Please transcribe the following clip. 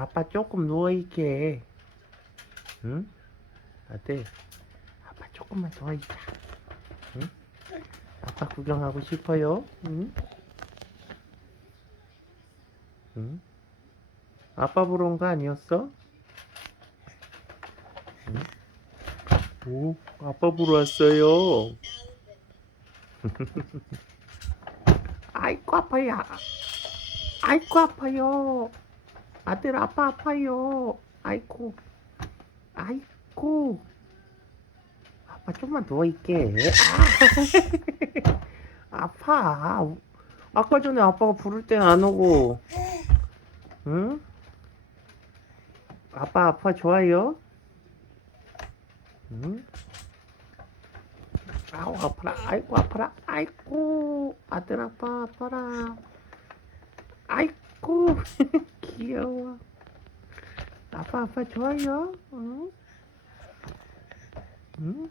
아빠 조금 누워있게. 응? 아들, 아빠 조금만 누워있자. 응? 아빠 구경하고 싶어요? 응? 응? 아빠 보러 온 거 아니었어? 응? 오, 아빠 보러 왔어요. 아이고 아파요. 아이고 아파요. 아들 아빠 아파요. 아이고. 아이고. 아빠 좀만 누워 있게. 아. 아파. 아까 전에 아빠가 부를 때 안 오고. 응? 아빠 아파 좋아요? 응? 아우 아파라 아이고 아파라 아이고 아들 아빠 아파라 아이고 귀여워 아빠 아빠 좋아요 응? 응?